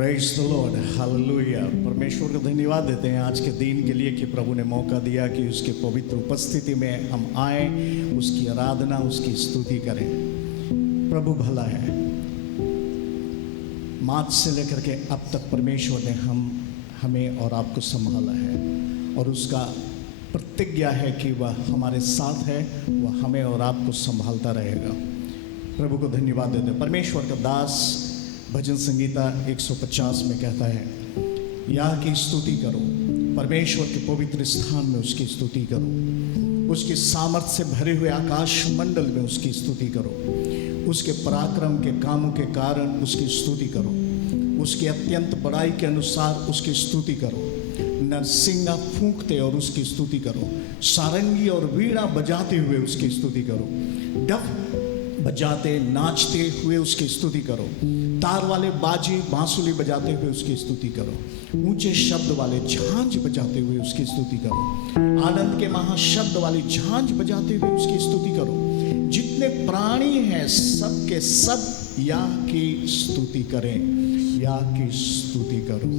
Praise the Lord, hallelujah. परमेश्वर को धन्यवाद देते हैं आज के दिन के लिए कि प्रभु ने मौका दिया कि उसके पवित्र उपस्थिति में हम आए, उसकी आराधना, उसकी स्तुति करें। प्रभु भला है। मार्च से लेकर के अब तक परमेश्वर ने हमें और आपको संभाला है और उसका प्रतिज्ञा है कि वह हमारे साथ है, वह हमें और आपको संभालता रहेगा। प्रभु को धन्यवाद देते हैं। परमेश्वर का दास भजन संगीता 150 में कहता है, याह की स्तुति करो, परमेश्वर के पवित्र स्थान में उसकी स्तुति करो, उसकी सामर्थ्य से भरे हुए आकाश मंडल में उसकी स्तुति करो, उसके पराक्रम के कामों के कारण उसकी स्तुति करो, उसकी अत्यंत बड़ाई के अनुसार उसकी स्तुति करो, नरसिंगा फूंकते और उसकी स्तुति करो, सारंगी और वीणा बजाते हुए उसकी स्तुति करो, डफ बजाते नाचते हुए उसकी स्तुति करो, तार वाले बाजी बांसुली बजाते हुए उसकी स्तुति करो, ऊंचे शब्द वाले झांझ बजाते हुए उसकी स्तुति करो, आनंद के महाशब्द वाली झांझ बजाते हुए उसकी स्तुति करो। जितने प्राणी हैं सब के सब या की स्तुति करें, या की स्तुति करो।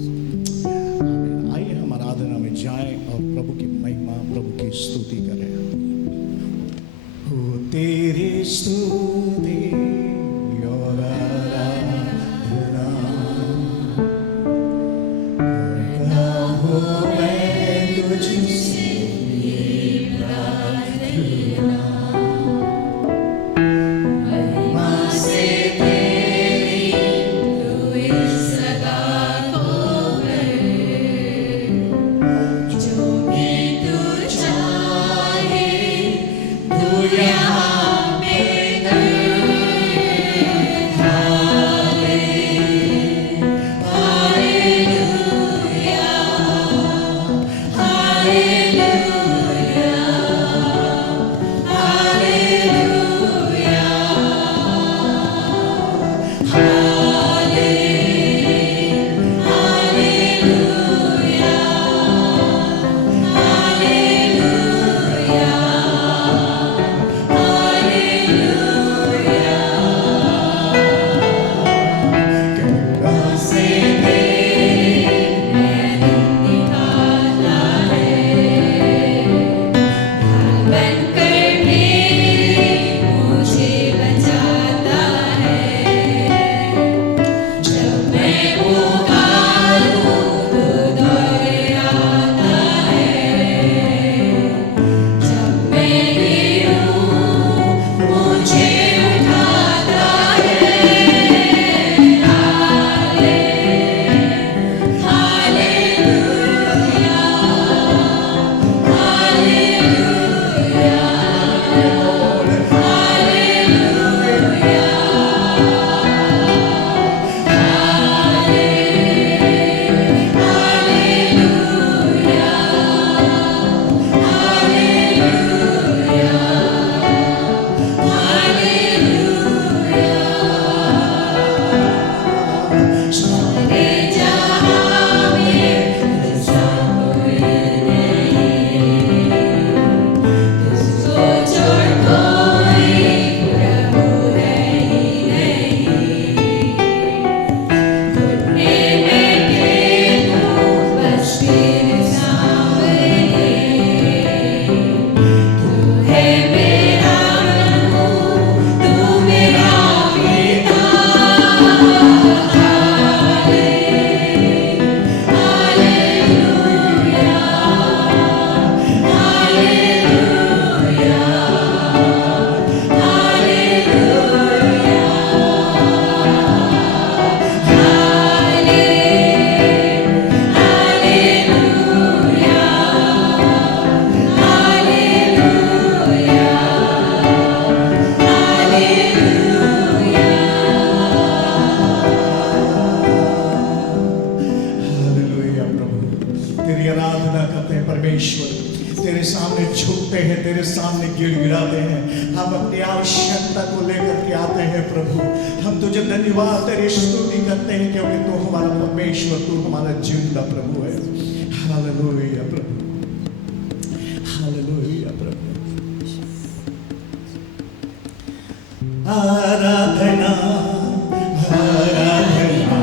आइए हम आराधना में जाएं और प्रभु की महिमा, प्रभु की स्तुति करें। हो तेरी स्तुति और आराधना करता हूँ मैं तुझसे ये प्रार्थना, महिमा से तेरी तू इस सदा को करे, जो भी तू चाहे तू यहाँ तेरे सामने झुकते हैं, तेरे सामने गिड़गिड़ाते हैं, हम अपनी आवश्यकता को लेकर के आते हैं। प्रभु हम तुझे धन्यवाद, तेरी स्तुति करते हैं क्योंकि तू हमारा परमेश्वर, तू हमारा जिंदा प्रभु है। हालेलुया प्रभु, हालेलुया प्रभु। आराधना आराधना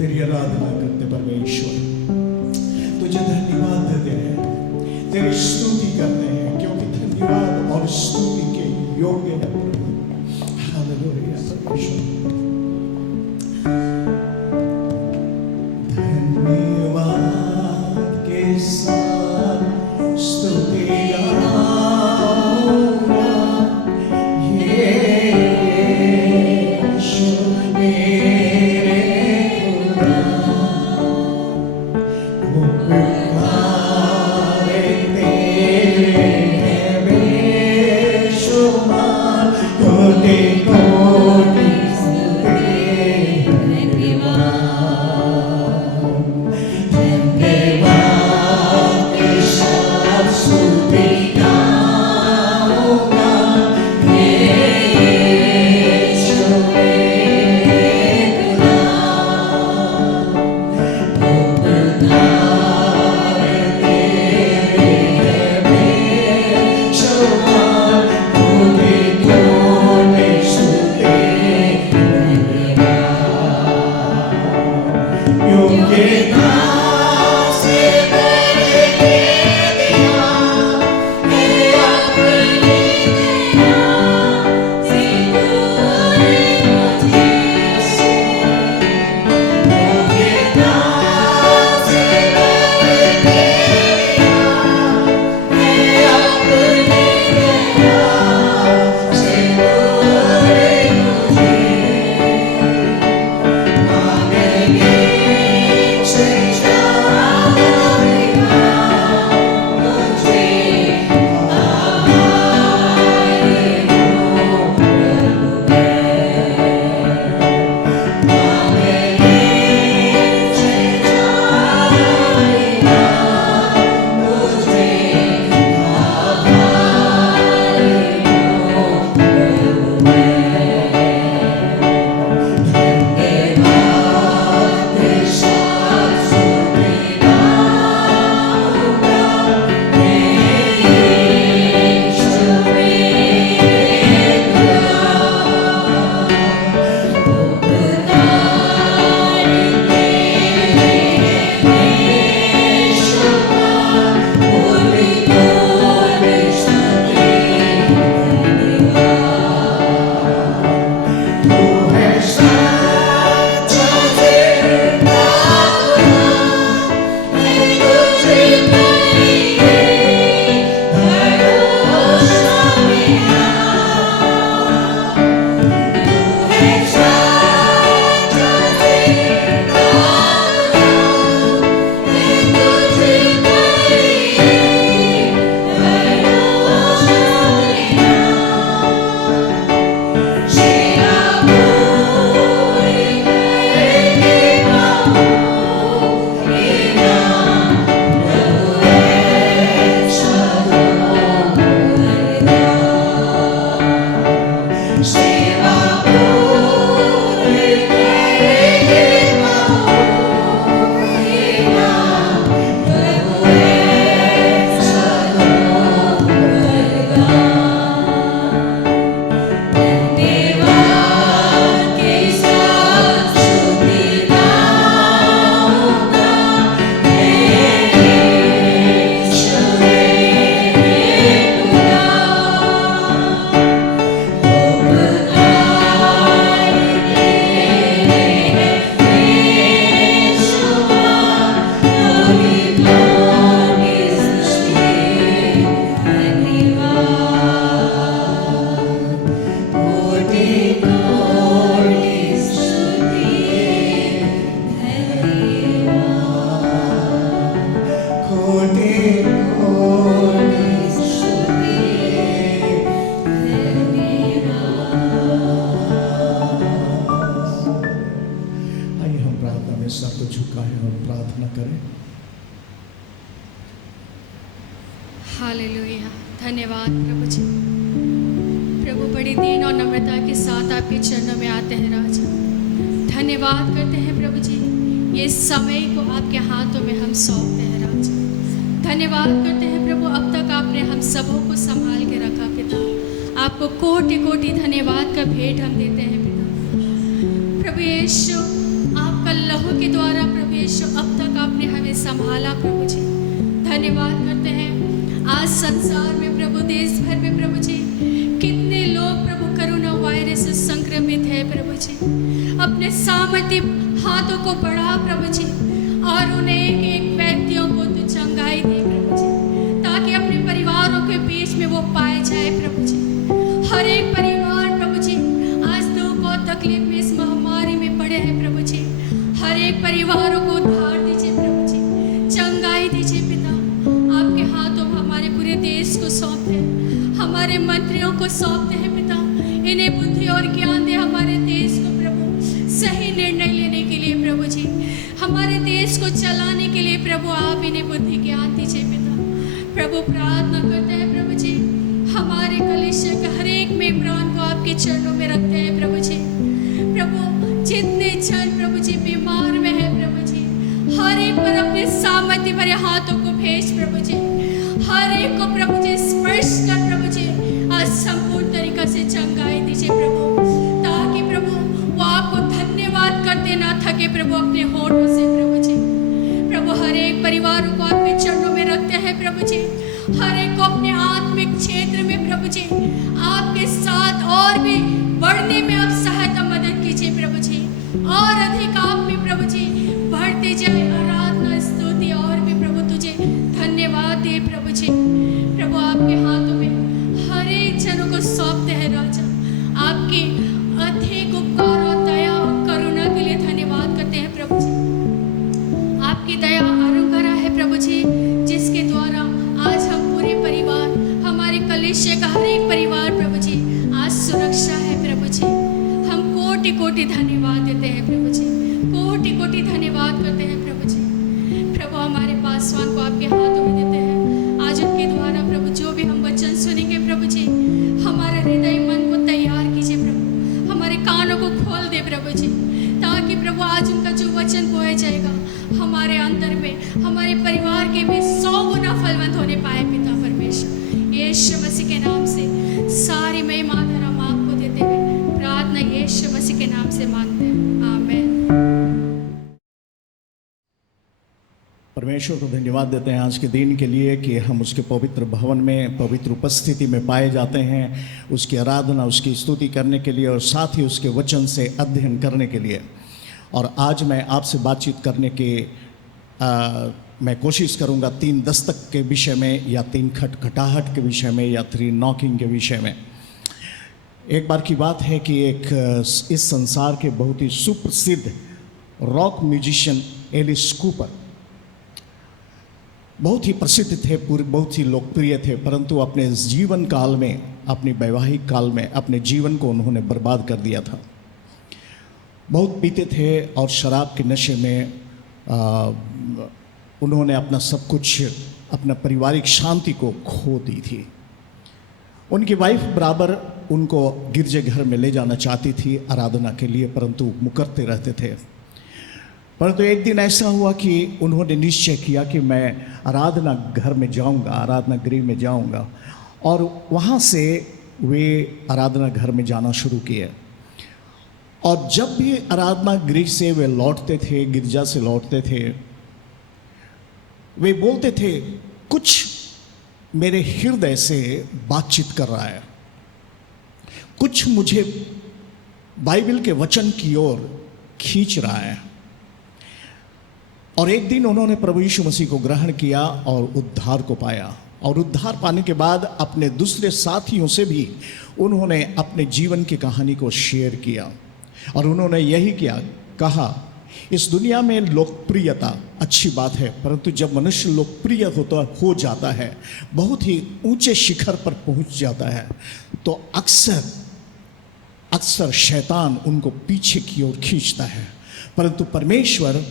तेरी आराधना करते परमेश्वर, तुझे धन्यवाद देते हैं, तेरी स्तुति करते हैं, क्योंकि धन्यवाद और स्तुति के योग्य है प्रभु। हालेलुया परमेश्वर। धन्यवाद के साथ स्तुति गाऊंगा, यीशु मेरे खुदा। वो पुकारे तेरे हैं बेशुमार, कोटि कोटि स्तुति धन्यवाद के साथ स्तुति गाऊंगा, यीशु मेरे खुदा। वो पुकारे तेरे हैं बेशुमार, कोटि कोटि स्तुति योग्यता से मैंने दिया है अपनी दया से तूने मुझे। योग्यता से मैंने दिया है अपनी दया से तूने मुझे। मांगने से चाहेगा मुझे, आभारी हूँ प्रभु मैं। मांगने से चाहेगा मुझे, आभारी हूँ प्रभु मैं। धन्यवाद के साथ स्तुति गाऊंगा, यीशु मेरे खुदा। वो पुकारे तेरे हैं बेशुमार, कोटि कोटि स्तुति धन्यवाद। तू है सच्चा जिंदा खुदा, मैं तुझे करीबी भरोसा मेरा। तू है सच्चा जिंदा खुदा, मैं तुझे करीबी भरोसा मेरा। सेवा पूरी करके पाऊंगा, प्रभु ऐसा दूंगा। सेवा पूरी करके पाऊंगा, प्रभु ऐसा दूंगा। धन्यवाद के साथ स्तुति गाऊंगा, यीशु मेरे खुदा। वो पुकारे तेरे हैं बेशुमार, कोटि कोटि स्तुति धन्यवाद। कोटि कोटि स्तुति धन्यवाद। कोटि कोटि स्तुति धन्यवाद। आइए हम प्रार्थना में सर को झुकाएं और प्रार्थना करें। हालेलुया। धन्यवाद प्रभु जी। प्रभु बड़ी दीन और नम्रता के साथ आपके चरणों में आते हैं राजा। धन्यवाद करते हैं प्रभु जी, ये समय को आपके हाथों में हम सौंपते हैं राजा। धन्यवाद करते हैं प्रभु, अब तक आपने हम सबों को संभाल के रखा पिता। आपको कोटि कोटि धन्यवाद का भेंट हम देते हैं पिता। प्रभु यीशु, आपका लहू के द्वारा प्रभु यीशु अब तक आपने हमें संभाला प्रभु जी। धन्यवाद करते हैं। आज संसार में प्रभु, देश भर में प्रभु जी, कितने लोग प्रभु कोरोना वायरस से संक्रमित है प्रभु जी। अपने सामर्थ्य हाथों को बढ़ा प्रभु जी, और उन्हें एक एक व्यक्तियों को तो चंगाई दे प्रभु जी, ताकि अपने परिवारों के बीच में वो पाए जाए प्रभु जी। हर एक परिवार प्रभु जी आज दुख और तकलीफ में इस महामारी में पड़े हैं प्रभु जी। हर एक परिवारों को उद्धार दीजिए प्रभु जी, चंगाई दीजिए पिता। आपके हाथों में हमारे पूरे देश को सौंपते हैं, हमारे मंत्रियों को सौंपते हैं पिता। इन्हें बुद्धि और ज्ञान दे हमारे देश को प्रभु सही निर्णय लेने के लिए प्रभु जी, हमारे देश को चलाने के लिए प्रभु आप इन्हें बुद्धि ज्ञान दीजिए पिता। प्रभु प्रार्थना करते हैं प्रभु जी, हमारे कलीसिया के हर एक मेम्बरान को आपके चरणों में रखते हैं प्रभु जी। प्रभु जितने जन प्रभु जी बीमार में है प्रभु जी, हर एक पर अपने सामर्थ्य भरे हाथों को भेज प्रभु जी। हर एक को प्रभु जी स्पर्श कर प्रभु जी, आज संपूर्ण तरीका से चंगाई दीजिए प्रभु, ताकि प्रभु वो आपको धन्यवाद करते ना थके प्रभु अपने होठों से प्रभु जी। प्रभु हर एक परिवारों को आपके चरणों में रखते हैं प्रभु जी। हर एक को अपने आत्मिक क्षेत्र में प्रभु जी आपके साथ और भी बढ़ने में आप सहायता मदद कीजिए प्रभु जी। और अधिक आप में प्रभु जी बढ़ते जाए आराधना स्तुति, और भी प्रभु तुझे धन्यवाद दे प्रभु जी। प्रभु आपके हाथों में हर एक जनों को सौंपते हैं राजा। आपके अधिक उपकार और दया और करुणा के लिए धन्यवाद करते हैं प्रभु जी। आपकी दया आरंभरा है प्रभु जी, जिसके द्वारा आज हम पूरे परिवार, हमारे कलीसिया का हर एक परिवार प्रभु जी आज सुरक्षा है प्रभु जी। हम कोटि कोटि धन्यवाद देते हैं प्रभु जी, कोटि कोटि धन्यवाद करते हैं प्रभु जी। प्रभु हमारे पासवान को आपके हाथों में देते हैं। आज उनके द्वारा प्रभु जो भी हम वचन सुनेंगे प्रभु जी, हमारे हृदय मन को तैयार कीजिए प्रभु, हमारे कानों को खोल दे प्रभु जी, ताकि प्रभु आज उनका जो वचन बोया जाएगा हमारे अंदर में, हमारे परिवार के में 100 गुना फलवंत होने पाए पिता परमेश्वर। यीशु मसीह के नाम से सारी महिमा आदर हम आपको देते हैं। प्रार्थना यीशु मसीह के नाम से मांगते हैं, आमीन। परमेश्वर को धन्यवाद देते हैं आज के दिन के लिए कि हम उसके पवित्र भवन में पवित्र उपस्थिति में पाए जाते हैं, उसकी आराधना, उसकी स्तुति करने के लिए, और साथ ही उसके वचन से अध्ययन करने के लिए। और आज मैं आपसे बातचीत करने के मैं कोशिश करूंगा 3 दस्तक के विषय में, या 3 खटखटाहट के विषय में, या 3 नॉकिंग के विषय में। एक बार की बात है कि इस संसार के बहुत ही सुप्रसिद्ध रॉक म्यूजिशियन एलिस कूपर बहुत ही प्रसिद्ध थे, बहुत ही लोकप्रिय थे, परंतु अपने जीवन काल में, अपनी वैवाहिक काल में अपने जीवन को उन्होंने बर्बाद कर दिया था। बहुत पीते थे और शराब के नशे में उन्होंने अपना सब कुछ, अपना पारिवारिक शांति को खो दी थी। उनकी वाइफ बराबर उनको गिरजाघर में ले जाना चाहती थी आराधना के लिए, परंतु मुकरते रहते थे। परंतु एक दिन ऐसा हुआ कि उन्होंने निश्चय किया कि मैं आराधना घर में जाऊंगा, आराधना गृह में जाऊंगा, और वहाँ से वे आराधना घर में जाना शुरू किए। और जब भी आराधना गृह से वे लौटते थे, गिरजा से लौटते थे, वे बोलते थे कुछ मेरे हृदय से बातचीत कर रहा है, कुछ मुझे बाइबल के वचन की ओर खींच रहा है। और एक दिन उन्होंने प्रभु यीशु मसीह को ग्रहण किया और उद्धार को पाया। और उद्धार पाने के बाद अपने दूसरे साथियों से भी उन्होंने अपने जीवन की कहानी को शेयर किया। और उन्होंने यही कहा, इस दुनिया में लोकप्रियता अच्छी बात है, परंतु जब मनुष्य लोकप्रिय हो जाता है, बहुत ही ऊंचे शिखर पर पहुंच जाता है, तो अक्सर शैतान उनको पीछे की ओर खींचता है। परंतु परमेश्वर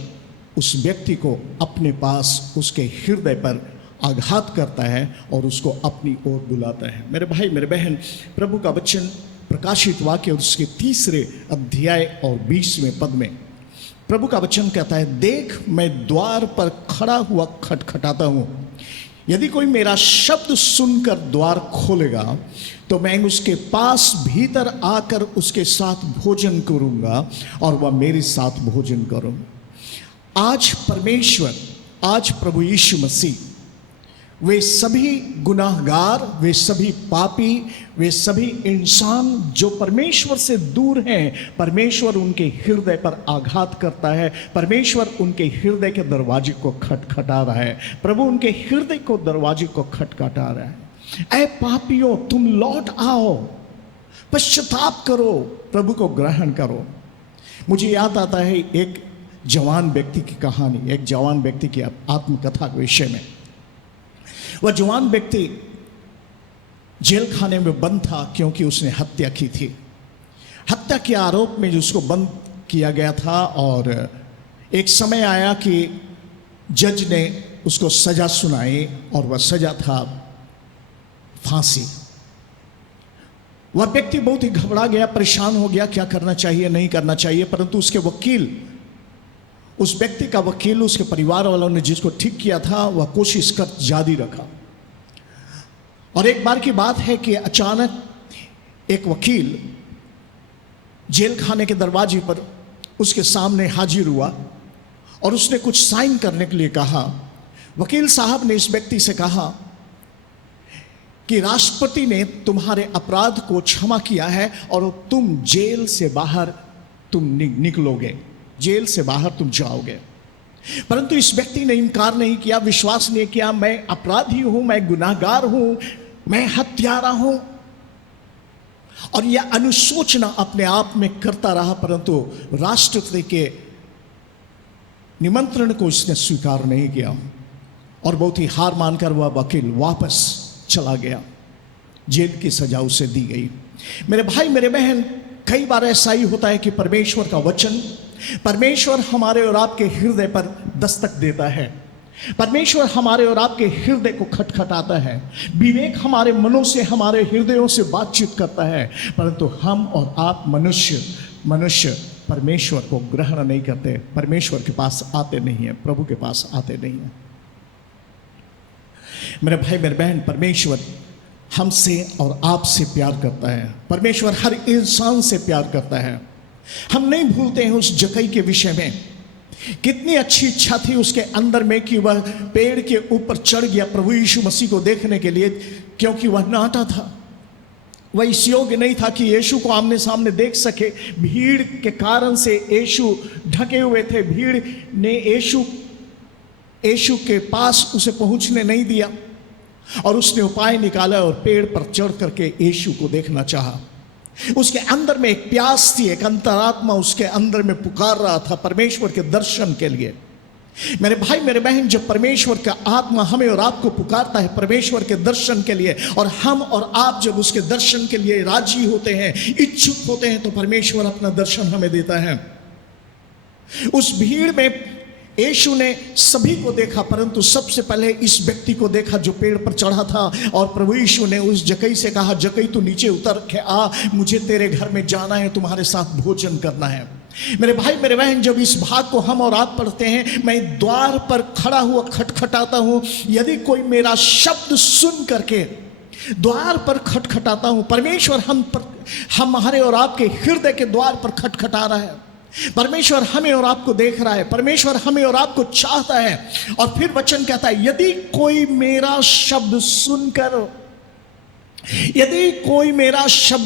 उस व्यक्ति को अपने पास, उसके हृदय पर आघात करता है और उसको अपनी ओर बुलाता है। मेरे भाई, मेरे बहन, प्रभु का वचन प्रकाशित वाक्य और उसके 3 अध्याय और 20वें पद में प्रभु का वचन कहता है, देख मैं द्वार पर खड़ा हुआ खटखटाता हूँ, यदि कोई मेरा शब्द सुनकर द्वार खोलेगा तो मैं उसके पास भीतर आकर उसके साथ भोजन करूंगा और वह मेरे साथ भोजन करूंगा। आज परमेश्वर, आज प्रभु यीशु मसीह, वे सभी गुनाहगार, वे सभी पापी, वे सभी इंसान जो परमेश्वर से दूर हैं, परमेश्वर उनके हृदय पर आघात करता है। परमेश्वर उनके हृदय के दरवाजे को खटखटा रहा है। प्रभु उनके हृदय को दरवाजे को खटखटा रहा है। ऐ पापियों, तुम लौट आओ, पश्चाताप करो, प्रभु को ग्रहण करो। मुझे याद आता है एक जवान व्यक्ति की कहानी, एक जवान व्यक्ति की आत्मकथा के विषय में। वह जवान व्यक्ति जेल खाने में बंद था क्योंकि उसने हत्या की थी। हत्या के आरोप में जो उसको बंद किया गया था और एक समय आया कि जज ने उसको सजा सुनाई और वह सजा था फांसी। वह व्यक्ति बहुत ही घबरा गया, परेशान हो गया, क्या करना चाहिए नहीं करना चाहिए। परंतु उसके वकील, उस व्यक्ति का वकील, उसके परिवार वालों ने जिसको ठीक किया था, वह कोशिश कर जारी रखा। और एक बार की बात है कि अचानक एक वकील जेल खाने के दरवाजे पर उसके सामने हाजिर हुआ और उसने कुछ साइन करने के लिए कहा। वकील साहब ने इस व्यक्ति से कहा कि राष्ट्रपति ने तुम्हारे अपराध को क्षमा किया है और तुम जेल से बाहर तुम निकलोगे, जेल से बाहर तुम जाओगे। परंतु इस व्यक्ति ने इनकार नहीं किया, विश्वास नहीं किया। मैं अपराधी हूं, मैं गुनाहगार हूं, मैं हत्यारा हूं, और यह अनुशोचना अपने आप में करता रहा। परंतु राष्ट्रपति के निमंत्रण को इसने स्वीकार नहीं किया और बहुत ही हार मानकर वह वकील वापस चला गया। जेल की सजा उसे दी गई। मेरे भाई, मेरे बहन, कई बार ऐसा ही होता है कि परमेश्वर का वचन, परमेश्वर हमारे और आपके हृदय पर दस्तक देता है। परमेश्वर हमारे और आपके हृदय को खटखटाता है। विवेक हमारे मनों से, हमारे हृदयों से बातचीत करता है। परंतु हम और आप मनुष्य परमेश्वर को ग्रहण नहीं करते, परमेश्वर के पास आते नहीं है, प्रभु के पास आते नहीं है। मेरे भाई, मेरे बहन, परमेश्वर हमसे और आपसे प्यार करता है। परमेश्वर हर इंसान से प्यार करता है। हम नहीं भूलते हैं उस जक्कई के विषय में। कितनी अच्छी इच्छा थी उसके अंदर में कि वह पेड़ के ऊपर चढ़ गया प्रभु यीशु मसीह को देखने के लिए, क्योंकि वह नाटा था। वह इस योग्य नहीं था कि यीशु को आमने सामने देख सके। भीड़ के कारण से यीशु ढके हुए थे। भीड़ ने यीशु के पास उसे पहुंचने नहीं दिया और उसने उपाय निकाला और पेड़ पर चढ़ करके यीशु को देखना चाहा। उसके अंदर में एक प्यास थी, एक अंतरात्मा उसके अंदर में पुकार रहा था परमेश्वर के दर्शन के लिए। मेरे भाई, मेरे बहन, जब परमेश्वर का आत्मा हमें और आपको पुकारता है परमेश्वर के दर्शन के लिए, और हम और आप जब उसके दर्शन के लिए राजी होते हैं, इच्छुक होते हैं, तो परमेश्वर अपना दर्शन हमें देता है। उस भीड़ में यीशु ने सभी को देखा, परंतु सबसे पहले इस व्यक्ति को देखा जो पेड़ पर चढ़ा था। और प्रभु यीशु ने उस जक्कई से कहा, जक्कई तू नीचे उतर के आ, मुझे तेरे घर में जाना है, तुम्हारे साथ भोजन करना है। मेरे भाई, मेरे बहन, जब इस भाग को हम और आप पढ़ते हैं, मैं द्वार पर खड़ा हुआ खटखटाता हूं, यदि कोई मेरा शब्द सुन करके द्वार पर खटखटाता हूं। परमेश्वर हमारे और आपके हृदय के द्वार पर खटखटा रहा है। परमेश्वर हमें और आपको देख रहा है। परमेश्वर हमें और आपको चाहता है। और फिर वचन कहता है, यदि कोई मेरा शब्द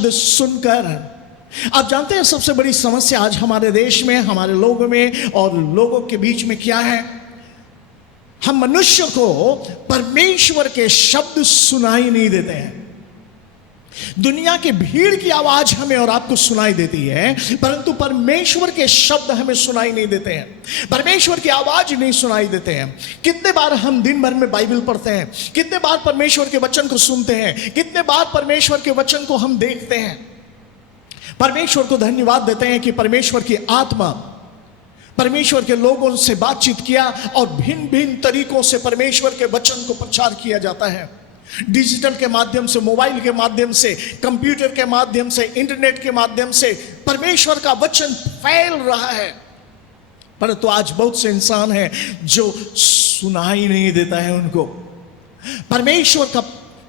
सुनकर, आप जानते हैं सबसे बड़ी समस्या आज हमारे देश में, हमारे लोगों में और लोगों के बीच में क्या है? हम मनुष्य को परमेश्वर के शब्द सुनाई नहीं देते हैं। दुनिया की भीड़ की आवाज हमें और आपको सुनाई देती है, परंतु परमेश्वर के शब्द हमें सुनाई नहीं देते हैं। परमेश्वर की आवाज नहीं सुनाई देते हैं। कितने बार हम दिन भर में बाइबल पढ़ते हैं, कितने बार परमेश्वर के वचन को सुनते हैं, कितने बार परमेश्वर के वचन को हम देखते हैं। परमेश्वर को धन्यवाद देते हैं कि परमेश्वर की आत्मा परमेश्वर के लोगों से बातचीत किया और भिन्न भिन्न तरीकों से परमेश्वर के वचन को प्रचार किया जाता है। डिजिटल के माध्यम से, मोबाइल के माध्यम से, कंप्यूटर के माध्यम से, इंटरनेट के माध्यम से परमेश्वर का वचन फैल रहा है। परंतु आज बहुत से इंसान हैं जो सुनाई नहीं देता है उनको। परमेश्वर का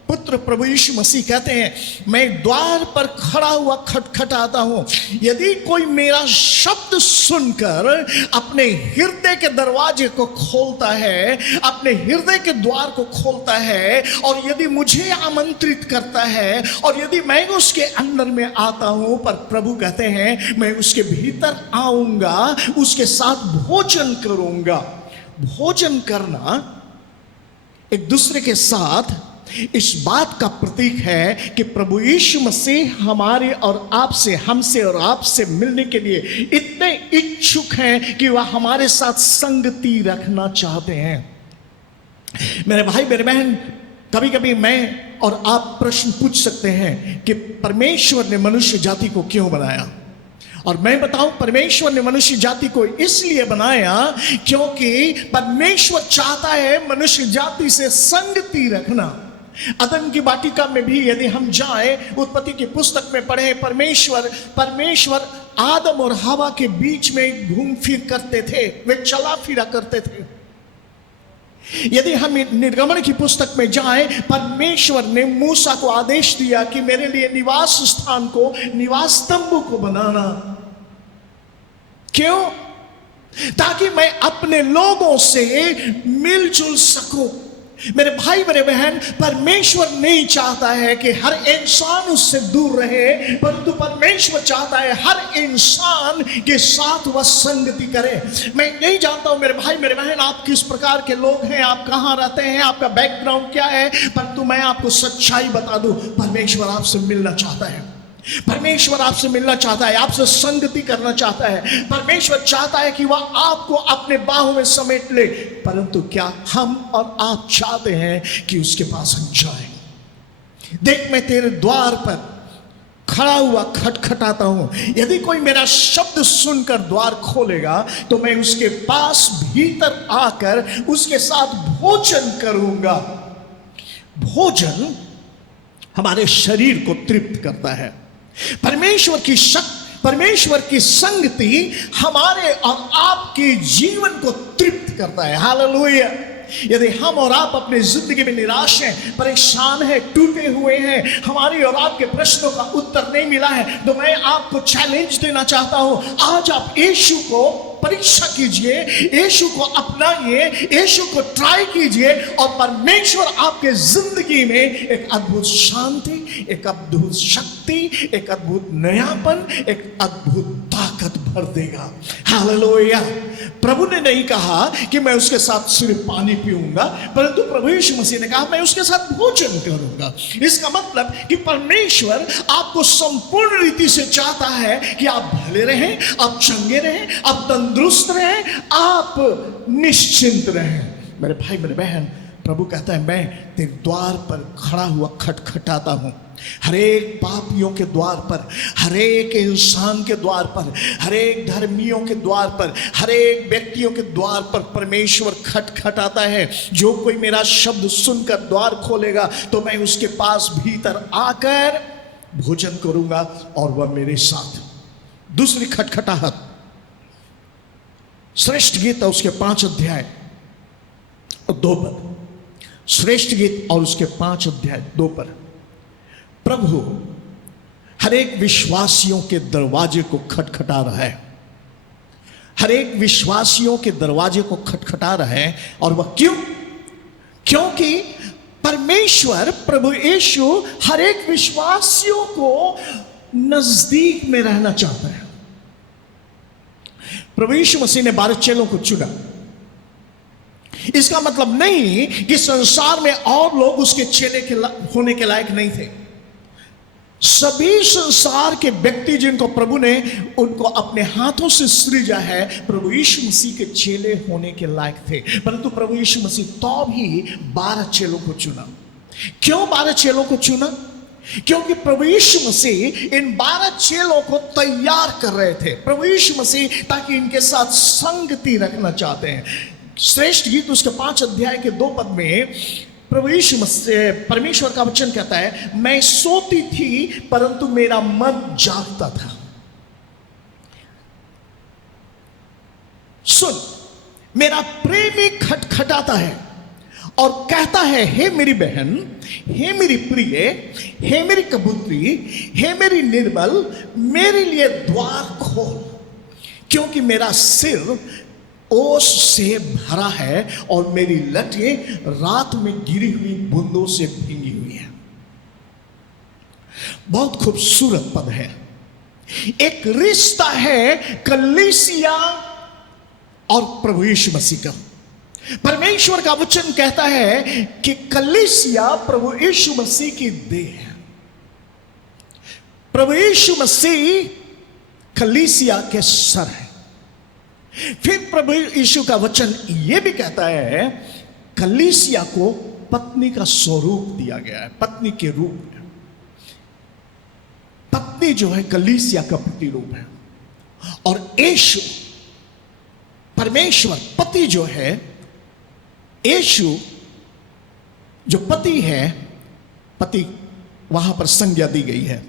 पुत्र प्रभु यीशु मसीह कहते हैं, मैं द्वार पर खड़ा हुआ खटखटाता हूं, यदि कोई मेरा शब्द सुनकर अपने हृदय के दरवाजे को खोलता है, अपने हृदय के द्वार को खोलता है, और यदि मुझे आमंत्रित करता है, और यदि मैं उसके अंदर में आता हूं, पर प्रभु कहते हैं मैं उसके भीतर आऊंगा, उसके साथ भोजन करूंगा। भोजन करना एक दूसरे के साथ इस बात का प्रतीक है कि प्रभु यीशु मसीह हमारे और आपसे, हमसे और आपसे मिलने के लिए इतने इच्छुक हैं कि वह हमारे साथ संगति रखना चाहते हैं। मेरे भाई मेरे बहन, कभी कभी मैं और आप प्रश्न पूछ सकते हैं कि परमेश्वर ने मनुष्य जाति को क्यों बनाया? और मैं बताऊं, परमेश्वर ने मनुष्य जाति को इसलिए बनाया क्योंकि परमेश्वर चाहता है मनुष्य जाति से संगति रखना। अदन की वाटिका में भी यदि हम जाएं, उत्पत्ति की पुस्तक में पढ़े, परमेश्वर आदम और हवा के बीच में घूम फिर करते थे, वे चला फिरा करते थे। यदि हम निर्गमन की पुस्तक में जाएं, परमेश्वर ने मूसा को आदेश दिया कि मेरे लिए निवास स्थान को, निवास तंबू को बनाना। क्यों? ताकि मैं अपने लोगों से मिलजुल सकूं। मेरे भाई मेरे बहन, परमेश्वर नहीं चाहता है कि हर इंसान उससे दूर रहे, परंतु परमेश्वर चाहता है हर इंसान के साथ वह संगति करे। मैं नहीं जानता हूं मेरे भाई मेरे बहन, आप किस प्रकार के लोग हैं, आप कहां रहते हैं, आपका बैकग्राउंड क्या है, परंतु मैं आपको सच्चाई बता दूं, परमेश्वर आपसे मिलना चाहता है। परमेश्वर आपसे मिलना चाहता है, आपसे संगति करना चाहता है। परमेश्वर चाहता है कि वह आपको अपने बाहों में समेट ले, परंतु क्या हम और आप चाहते हैं कि उसके पास हम जाएं? देख, मैं तेरे द्वार पर खड़ा हुआ खटखटाता हूं, यदि कोई मेरा शब्द सुनकर द्वार खोलेगा तो मैं उसके पास भीतर आकर उसके साथ भोजन करूंगा। भोजन हमारे शरीर को तृप्त करता है। परमेश्वर की संगति हमारे और आपके जीवन को तृप्त करता है। हालेलुया। यदि हम और आप अपने जिंदगी में निराश हैं, परेशान हैं, टूटे हुए हैं, हमारी और आपके प्रश्नों का उत्तर नहीं मिला है, तो मैं आपको चैलेंज देना चाहता हूं, आज आप यीशु को परीक्षा कीजिए, यीशु को अपनाइए, यीशु को ट्राई कीजिए, और परमेश्वर आपके जिंदगी में एक अद्भुत शांति, एक अद्भुत शक्ति, एक अद्भुत नयापन, एक अद्भुत ताकत भर देगा। हालेलुया। प्रभु ने नहीं कहा कि मैं उसके साथ सिर्फ पानी पीऊंगा, परंतु प्रभु यीशु मसीह ने कहा मैं उसके साथ भोजन करूंगा। इसका मतलब कि परमेश्वर आपको संपूर्ण रीति से चाहता है कि आप भले रहें, आप चंगे रहें, आप तंदुरुस्त रहें, आप निश्चिंत रहें। मेरे भाई मेरे बहन, प्रभु कहता है मैं तेरे द्वार पर खड़ा हुआ खटखटाता हूं। हर एक पापियों के द्वार पर, हर एक इंसान के द्वार पर, हर एक धर्मियों के द्वार पर, हर एक व्यक्तियों के द्वार पर परमेश्वर खटखटाता है। जो कोई मेरा शब्द सुनकर द्वार खोलेगा तो मैं उसके पास भीतर आकर भोजन करूंगा और वह मेरे साथ। दूसरी खटखटाहट, श्रेष्ठ गीत और उसके 5 अध्याय 2 पद। श्रेष्ठ गीत और उसके 5 अध्याय 2 पद। प्रभु हर एक विश्वासियों के दरवाजे को खटखटा रहा है, हर एक विश्वासियों के दरवाजे को खटखटा रहा है। और वह क्यों? क्योंकि परमेश्वर प्रभु यीशु हर एक विश्वासियों को नजदीक में रहना चाहता है। प्रभु यीशु मसीह ने 12 चेलों को चुना। इसका मतलब नहीं कि संसार में और लोग उसके चेले होने के लायक नहीं थे। सभी संसार के व्यक्ति जिनको प्रभु ने उनको अपने हाथों से सृजा है, प्रभु यीशु मसीह के चेले होने के लायक थे। परंतु प्रभु यीशु मसीह तो भी 12 चेलों को चुना। क्यों 12 चेलों को चुना? क्योंकि प्रभु यीशु मसीह इन 12 चेलों को तैयार कर रहे थे। प्रभु यीशु मसीह ताकि इनके साथ संगति रखना चाहते हैं। श्रेष्ठ गीत उसके 5 अध्याय के 2 पद में प्रभु यीशु मसीह, परमेश्वर का वचन कहता है, मैं सोती थी परंतु मेरा मन जागता था। सुन, मेरा प्रेमी खटखटाता है और कहता है, हे मेरी बहन, हे मेरी प्रिय, हे मेरी कबूतरी, हे मेरी निर्मल, मेरे लिए द्वार खोल, क्योंकि मेरा सिर ओस से भरा है और मेरी लटें रात में गिरी हुई बूंदों से भींगी हुई है। बहुत खूबसूरत पद है। एक रिश्ता है कलीसिया और प्रभु यीशु मसीह का। परमेश्वर का वचन कहता है कि कलीसिया प्रभु यीशु मसीह की देह है। प्रभु यीशु मसीह कलीसिया के सर है। फिर प्रभु यीशु का वचन यह भी कहता है कलीसिया को पत्नी का स्वरूप दिया गया है, पत्नी के रूप में। पत्नी जो है कलीसिया का प्रतिरूप है, और यीशु परमेश्वर पति जो है, यीशु जो पति है, पति वहां पर संज्ञा दी गई है।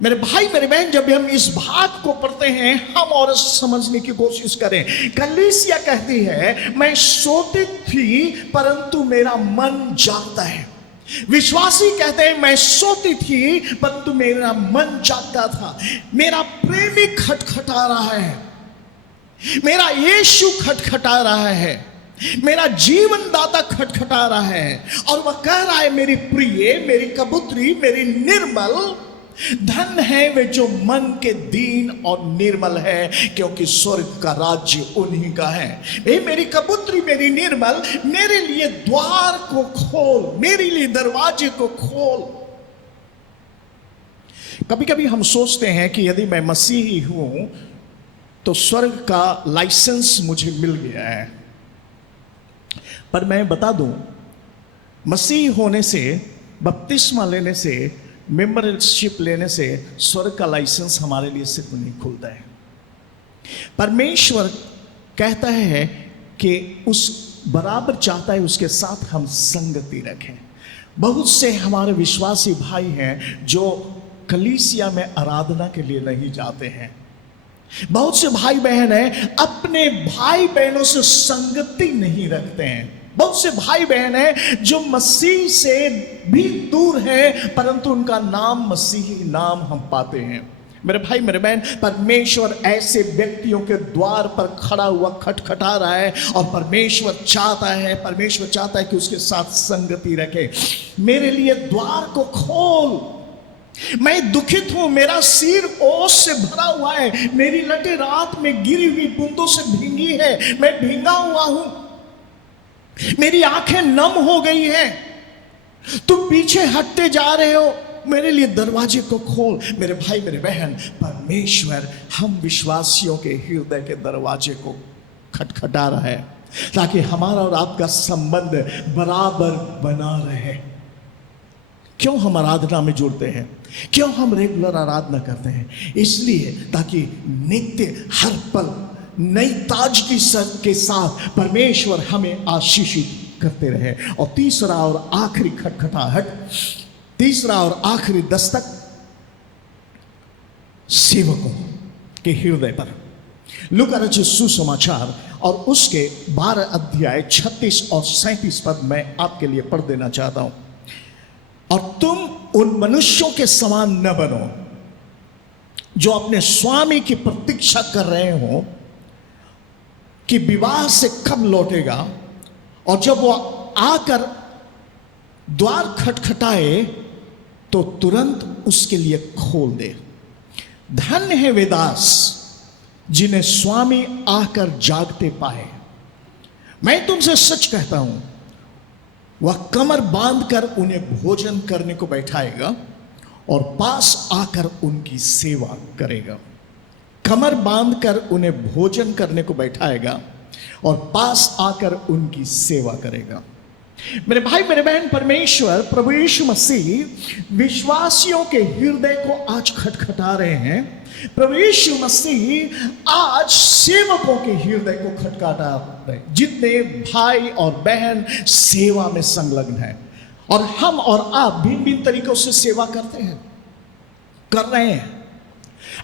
मेरे भाई मेरे बहन, जब हम इस भाग को पढ़ते हैं हम और समझने की कोशिश करें। कलीसिया कहती है मैं सोती थी परंतु मेरा मन जागता है। विश्वासी कहते हैं मैं सोती थी परंतु मेरा मन जागता था। मेरा प्रेमी खटखटा रहा है, मेरा यीशु खटखटा रहा है, मेरा जीवन दाता खटखटा रहा है, और वह कह रहा है मेरी प्रिय, मेरी कबूतरी, मेरी निर्मल, धन है वे जो मन के दीन और निर्मल है, क्योंकि स्वर्ग का राज्य उन्हीं का है। ए मेरी कबूतरी, मेरी निर्मल, मेरे लिए द्वार को खोल, मेरे लिए दरवाजे को खोल। कभी कभी हम सोचते हैं कि यदि मैं मसीही हूं तो स्वर्ग का लाइसेंस मुझे मिल गया है। पर मैं बता दूं, मसीह होने से, बपतिस्मा लेने से, मेंबरशिप लेने से स्वर्ग का लाइसेंस हमारे लिए सिर्फ नहीं खुलता है। परमेश्वर कहता है कि उस बराबर चाहता है उसके साथ हम संगति रखें। बहुत से हमारे विश्वासी भाई हैं जो कलीसिया में आराधना के लिए नहीं जाते हैं। बहुत से भाई बहन हैं अपने भाई बहनों से संगति नहीं रखते हैं। बहुत से भाई बहन हैं जो मसीह से भी दूर हैं, परंतु उनका नाम मसीही नाम हम पाते हैं। मेरे भाई मेरे बहन, परमेश्वर ऐसे व्यक्तियों के द्वार पर खड़ा हुआ खटखटा रहा है, और परमेश्वर चाहता है कि उसके साथ संगति रखे। मेरे लिए द्वार को खोल, मैं दुखित हूं, मेरा सिर ओस से भरा हुआ है, मेरी लटें रात में गिरी हुई बूंदों से भींगी है, मैं भींगा हुआ हूं, मेरी आंखें नम हो गई हैं, तुम पीछे हटते जा रहे हो, मेरे लिए दरवाजे को खोल। मेरे भाई मेरे बहन, परमेश्वर हम विश्वासियों के हृदय के दरवाजे को खटखटा रहा है ताकि हमारा और आपका संबंध बराबर बना रहे। क्यों हम आराधना में जुड़ते हैं? क्यों हम रेगुलर आराधना करते हैं? इसलिए ताकि नित्य हर पल नई ताजगी के साथ परमेश्वर हमें आशीषित करते रहे। और तीसरा और आखिरी खटखटाहट, तीसरा और आखिरी दस्तक सेवकों के हृदय पर। लूका रचित सुसमाचार और उसके 12 अध्याय 36 और 37 पद मैं आपके लिए पढ़ देना चाहता हूं। और तुम उन मनुष्यों के समान न बनो जो अपने स्वामी की प्रतीक्षा कर रहे हो कि विवाह से कब लौटेगा, और जब वो आकर द्वार खटखटाए तो तुरंत उसके लिए खोल दे। धन्य है वे दास जिन्हें स्वामी आकर जागते पाए। मैं तुमसे सच कहता हूं, वह कमर बांधकर उन्हें भोजन करने को बैठाएगा और पास आकर उनकी सेवा करेगा। कमर बांधकर उन्हें भोजन करने को बैठाएगा और पास आकर उनकी सेवा करेगा। मेरे भाई मेरे बहन, परमेश्वर प्रभु यीशु मसीह विश्वासियों के हृदय को आज खटखटा रहे हैं। प्रभु यीशु मसीह आज सेवकों के हृदय को खटखटा रहे हैं, जितने भाई और बहन सेवा में संलग्न हैं। और हम और आप भिन्न भिन्न तरीकों से सेवा करते हैं, कर रहे हैं।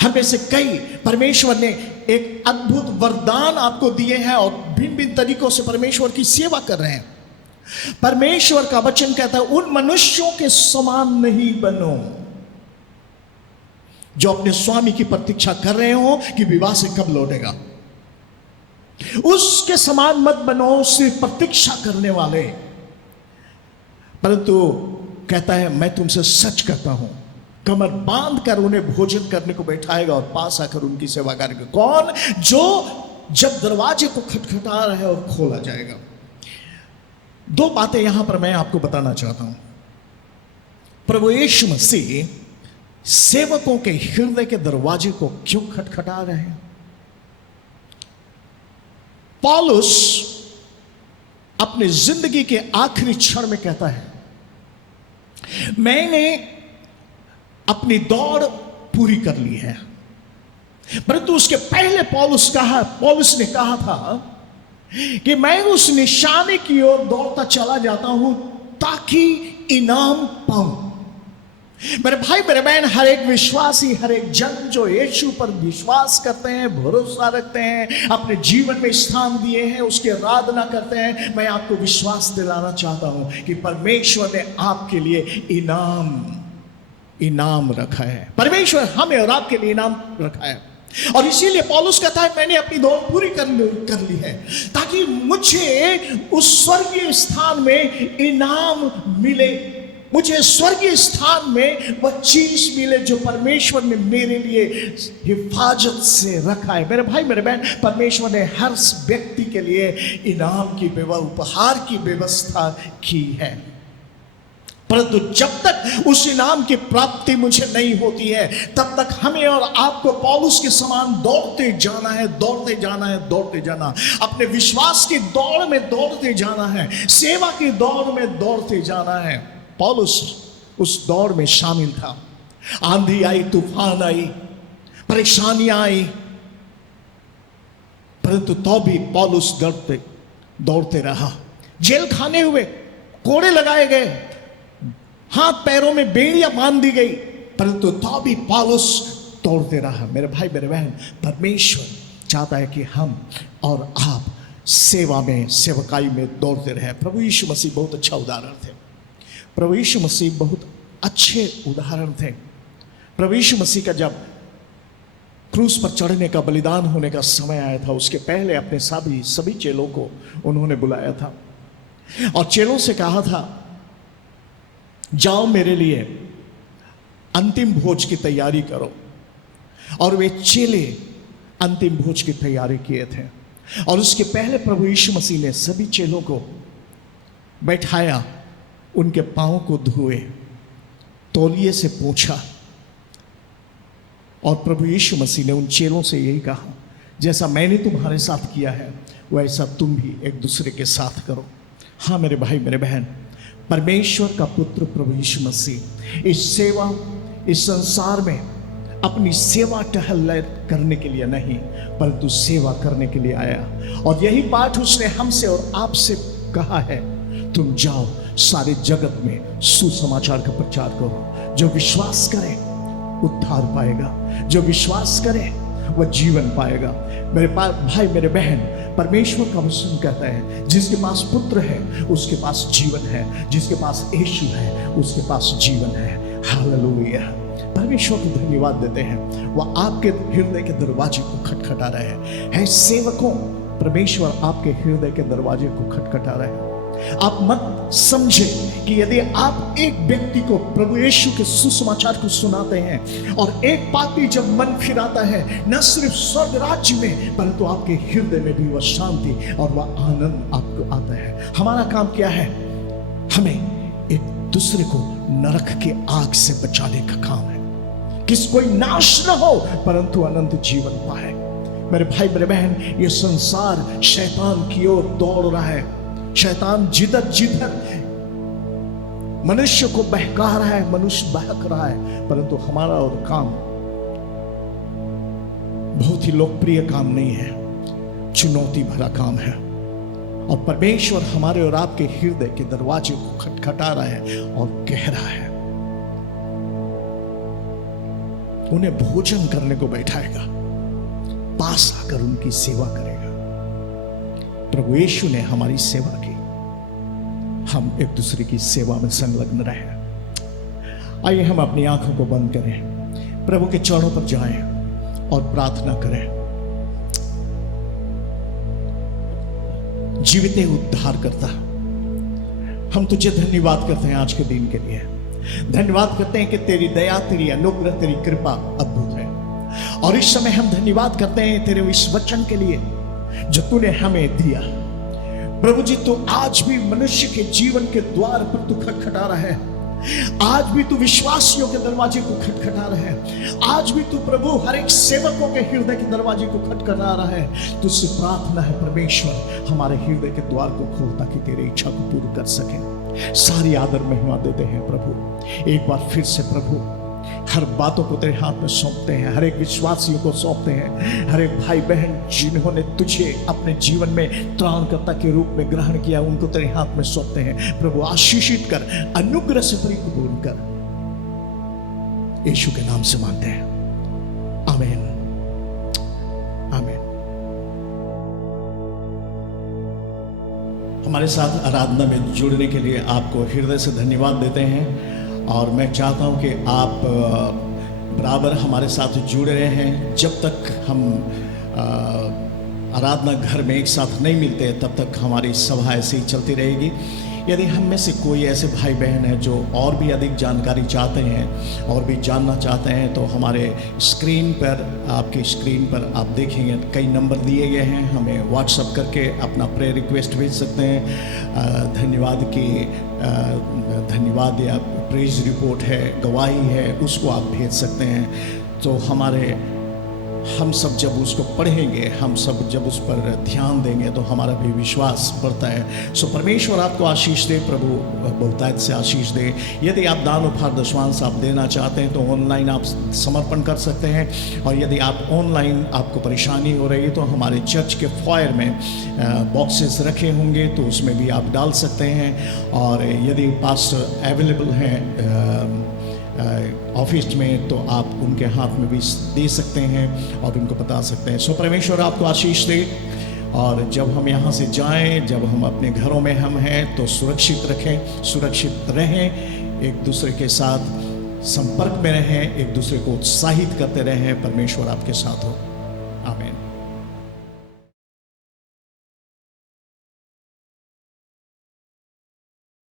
हम में से कई परमेश्वर ने एक अद्भुत वरदान आपको दिए हैं और भिन्न भिन्न तरीकों से परमेश्वर की सेवा कर रहे हैं। परमेश्वर का वचन कहता है उन मनुष्यों के समान नहीं बनो जो अपने स्वामी की प्रतीक्षा कर रहे हो कि विवाह से कब लौटेगा। उसके समान मत बनो, उससे प्रतीक्षा करने वाले। परंतु कहता है मैं तुमसे सच कहता हूं, कमर बांध कर उन्हें भोजन करने को बैठाएगा और पास आकर उनकी सेवा करेगा। कौन? जो जब दरवाजे को खटखटा रहा है और खोला जाएगा। दो बातें यहां पर मैं आपको बताना चाहता हूं। प्रभु यीशु मसीह सेवकों के हृदय के दरवाजे को क्यों खटखटा रहे हैं? पौलुस अपनी जिंदगी के आखिरी क्षण में कहता है मैंने अपनी दौड़ पूरी कर ली है। परंतु उसके पहले पौलुस ने कहा था कि मैं उस निशाने की ओर दौड़ता चला जाता हूं ताकि इनाम पाऊं। मेरे भाई मेरे बहन, हर एक विश्वासी, हर एक जन जो यीशु पर विश्वास करते हैं, भरोसा रखते हैं, अपने जीवन में स्थान दिए हैं, उसकी आराधना करते हैं, मैं आपको विश्वास दिलाना चाहता हूं कि परमेश्वर ने आपके लिए इनाम रखा है। परमेश्वर हमें और आपके लिए इनाम रखा है। और इसीलिए पौलुस कहता है मैंने अपनी दौड़ पूरी कर ली है ताकि मुझे उस स्वर्गीय स्थान में इनाम मिले, मुझे स्वर्गीय स्थान में वह चीज मिले जो परमेश्वर ने मेरे लिए हिफाजत से रखा है। मेरे भाई मेरे बहन, परमेश्वर ने हर व्यक्ति के लिए इनाम की उपहार की व्यवस्था की है। परंतु जब तक उस इनाम की प्राप्ति मुझे नहीं होती है तब तक हमें और आपको पौलुस के समान दौड़ते जाना है, दौड़ते जाना है, दौड़ते जाना। अपने विश्वास की दौड़ में दौड़ते जाना है, सेवा की दौड़ में दौड़ते जाना है। पौलुस उस दौड़ में शामिल था। आंधी आई, तूफान आई, परेशानियां आई, परंतु तो भी पौलुस दौड़ते रहा। जेल खाने हुए, कोड़े लगाए गए, हाथ पैरों में बेड़ियां बांध दी गई, परंतु तो भी पौलुस दौड़ते रहा। मेरे भाई मेरे बहन, परमेश्वर चाहता है कि हम और आप सेवा में, सेवकाई में दौड़ते रहे। प्रभु यीशु मसीह बहुत अच्छा उदाहरण थे। प्रभु यीशु मसीह बहुत अच्छे उदाहरण थे। प्रभु यीशु मसीह का जब क्रूस पर चढ़ने का, बलिदान होने का समय आया था, उसके पहले अपने सभी चेलों को उन्होंने बुलाया था और चेलों से कहा था जाओ मेरे लिए अंतिम भोज की तैयारी करो। और वे चेले अंतिम भोज की तैयारी किए थे। और उसके पहले प्रभु यीशु मसीह ने सभी चेलों को बैठाया, उनके पांव को धोए, तौलिए से पोंछा। और प्रभु यीशु मसीह ने उन चेलों से यही कहा जैसा मैंने तुम्हारे साथ किया है वैसा तुम भी एक दूसरे के साथ करो। हाँ मेरे भाई मेरे बहन, परमेश्वर का पुत्र प्रभु यीशु मसीह इस संसार में अपनी सेवा टहल करने के लिए नहीं परंतु सेवा करने के लिए आया। और यही पाठ उसने हमसे और आपसे कहा है, तुम जाओ सारे जगत में सुसमाचार का प्रचार करो। जो विश्वास करे उद्धार पाएगा, जो विश्वास करे वह जीवन पाएगा। मेरे भाई मेरे बहन, परमेश्वर का वचन कहता है जिसके पास पुत्र है उसके पास जीवन है, जिसके पास यीशु है उसके पास जीवन है। हालेलुया। परमेश्वर को धन्यवाद देते हैं, वह आपके हृदय के दरवाजे को खटखटा रहे हैं। सेवकों, परमेश्वर आपके हृदय के दरवाजे को खटखटा रहे हैं। आप मत समझे कि यदि आप एक व्यक्ति को प्रभु यीशु के सुसमाचार को सुनाते हैं और एक पापी जब मन फिराता है, न सिर्फ स्वर्ग राज्य में परंतु आपके हृदय में भी वह शांति और वह आनंद आपको आता है। हमारा काम क्या है? हमें एक दूसरे को नरक के आग से बचाने का काम है कि कोई नाश न हो परंतु अनंत जीवन पाए। मेरे भाई मेरे बहन, ये संसार शैतान की ओर दौड़ रहा है। शैतान जिधर जिधर मनुष्य को बहका रहा है, मनुष्य बहक रहा है, परंतु हमारा और काम बहुत ही लोकप्रिय काम नहीं है, चुनौती भरा काम है। और परमेश्वर हमारे और आपके हृदय के दरवाजे को खटखटा रहा है और कह रहा है, उन्हें भोजन करने को बैठाएगा, पास आकर उनकी सेवा करेगा। प्रभु यीशु ने हमारी सेवा की। हम एक दूसरे की सेवा में संलग्न रहें। आइए हम अपनी आंखों को बंद करें, प्रभु के चरणों पर जाएं और प्रार्थना करें। जीवित उद्धार करता, हम तुझे धन्यवाद करते हैं आज के दिन के लिए। धन्यवाद करते हैं कि तेरी दया, तेरी अनुग्रह, तेरी कृपा अद्भुत है। और इस समय हम धन्यवाद करते हैं तेरे इस वचन के लिए जो तूने हमें दिया। प्रभु जी, तू आज भी मनुष्य के जीवन के द्वार पर तू खटखटा रहा है। आज भी तू विश्वासियों के दरवाजे को खटखटा रहा है। आज भी तू प्रभु हर एक सेवकों के हृदय के दरवाजे को खटखटा रहा है। तुझसे प्रार्थना है परमेश्वर, हमारे हृदय के द्वार को खोल ताकि तेरी इच्छा को पूरी कर सके। सारी आदर महिमा देते हैं प्रभु। एक बार फिर से प्रभु हर बातों को तेरे हाथ में सौंपते हैं, हर एक विश्वासियों को सौंपते हैं, हर एक भाई बहन जिन्होंने तुझे अपने जीवन में त्राणकर्ता के रूप में ग्रहण किया, उनको तेरे हाथ में सौंपते हैं। प्रभु आशीषित कर, अनुग्रह से परिपूर्ण कर, यीशु के नाम से मांगते हैं, आमीन, आमीन। हमारे साथ आराधना में जुड़ने के लिए आपको हृदय से धन्यवाद देते हैं। और मैं चाहता हूं कि आप बराबर हमारे साथ जुड़े रहें। जब तक हम आराधना घर में एक साथ नहीं मिलते तब तक हमारी सभा ऐसे ही चलती रहेगी। यदि हम में से कोई ऐसे भाई बहन हैं जो और भी अधिक जानकारी चाहते हैं और भी जानना चाहते हैं, तो हमारे स्क्रीन पर, आपकी स्क्रीन पर आप देखेंगे कई नंबर दिए गए हैं। हमें व्हाट्सएप करके अपना प्रेयर रिक्वेस्ट भेज सकते हैं। धन्यवाद या प्रेज रिपोर्ट है, गवाही है, उसको आप भेज सकते हैं। तो हम सब जब उसको पढ़ेंगे, हम सब जब उस पर ध्यान देंगे तो हमारा भी विश्वास बढ़ता है। सो परमेश्वर आपको आशीष दे, प्रभु बहुतायत से आशीष दे। यदि आप दान उपहार दशवांश आप देना चाहते हैं तो ऑनलाइन आप समर्पण कर सकते हैं। और यदि आप ऑनलाइन आपको परेशानी हो रही है तो हमारे चर्च के फॉयर में बॉक्सेस रखे होंगे, तो उसमें भी आप डाल सकते हैं। और यदि पास्टर अवेलेबल हैं ऑफिस में तो आप उनके हाथ में भी दे सकते हैं और उनको बता सकते हैं। सो परमेश्वर आपको आशीष दे। और जब हम यहाँ से जाएं, जब हम अपने घरों में हम हैं, तो सुरक्षित रखें, सुरक्षित रहें, एक दूसरे के साथ संपर्क में रहें, एक दूसरे को उत्साहित करते रहें। परमेश्वर आपके साथ हो।